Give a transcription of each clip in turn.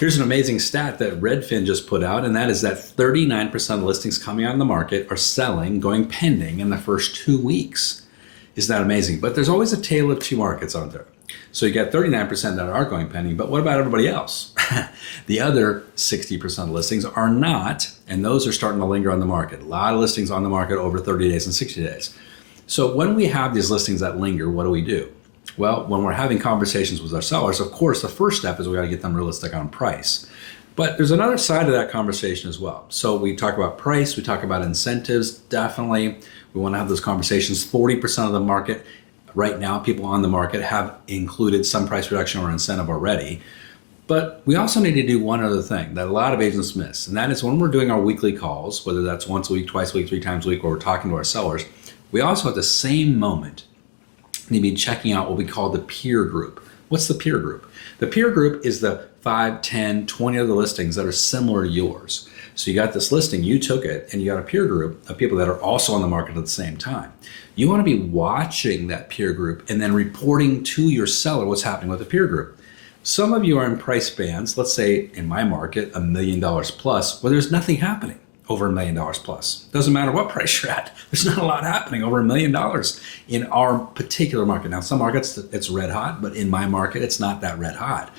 Here's an amazing stat that Redfin just put out, and that is that 39% of listings coming on the market are selling, going pending in the first 2 weeks. Isn't that amazing? But there's always a tale of two markets out there. So you got 39% that are going pending, but what about everybody else? The other 60% of listings are not, and those are starting to linger on the market. A lot of listings on the market over 30 days and 60 days. So when we have these listings that linger, what do? Well, when we're having conversations with our sellers, of course, the first step is we got to get them realistic on price. But there's another side of that conversation as well. So we talk about price, we talk about incentives, definitely. We want to have those conversations. 40% of the market right now, people on the market have included some price reduction or incentive already. But we also need to do one other thing that a lot of agents miss, and that is when we're doing our weekly calls, whether that's once a week, twice a week, 3 times a week, where we're talking to our sellers, we also at the same moment need to be checking out what we call the peer group. What's the peer group? The peer group is the 5, 10, 20 other listings that are similar to yours. So you got this listing, you took it, and you got a peer group of people that are also on the market at the same time. You want to be watching that peer group and then reporting to your seller what's happening with the peer group. Some of you are in price bands, let's say in my market, $1 million plus, where there's nothing happening over $1 million plus. Doesn't matter what price you're at. There's not a lot happening over $1 million in our particular market. Now, some markets it's red hot, but in my market, it's not that red hot.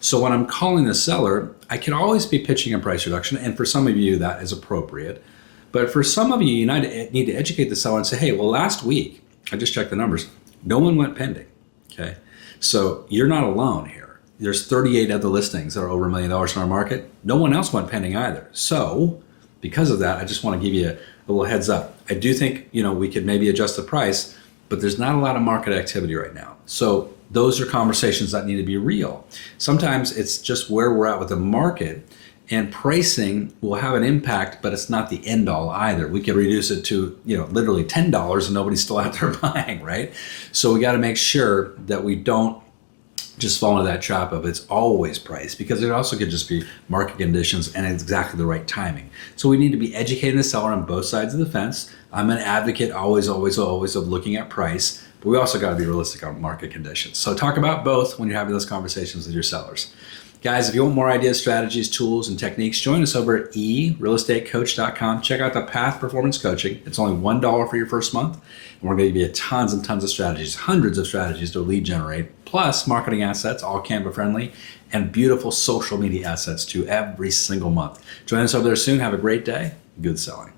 So when I'm calling the seller, I can always be pitching a price reduction. And for some of you, that is appropriate. But for some of you, you need to educate the seller and say, hey, well, last week, I just checked the numbers, no one went pending, okay? So you're not alone here. There's 38 other listings that are over $1 million in our market. No one else went pending either. So because of that, I just want to give you a little heads up. I do think, we could maybe adjust the price, but there's not a lot of market activity right now. So those are conversations that need to be real. Sometimes it's just where we're at with the market, and pricing will have an impact, but it's not the end all either. We could reduce it to, literally $10 and nobody's still out there buying, right? So we got to make sure that we don't just fall into that trap of it's always price, because it also could just be market conditions and exactly the right timing. So we need to be educating the seller on both sides of the fence. I'm an advocate always of looking at price, but we also got to be realistic on market conditions. So talk about both when you're having those conversations with your sellers. Guys, if you want more ideas, strategies, tools, and techniques, join us over at eRealEstateCoach.com. Check out the Path Performance Coaching. It's only $1 for your first month. And we're going to give you tons and tons of strategies, hundreds of strategies to lead generate, plus marketing assets, all Canva friendly, and beautiful social media assets too every single month. Join us over there soon. Have a great day. Good selling.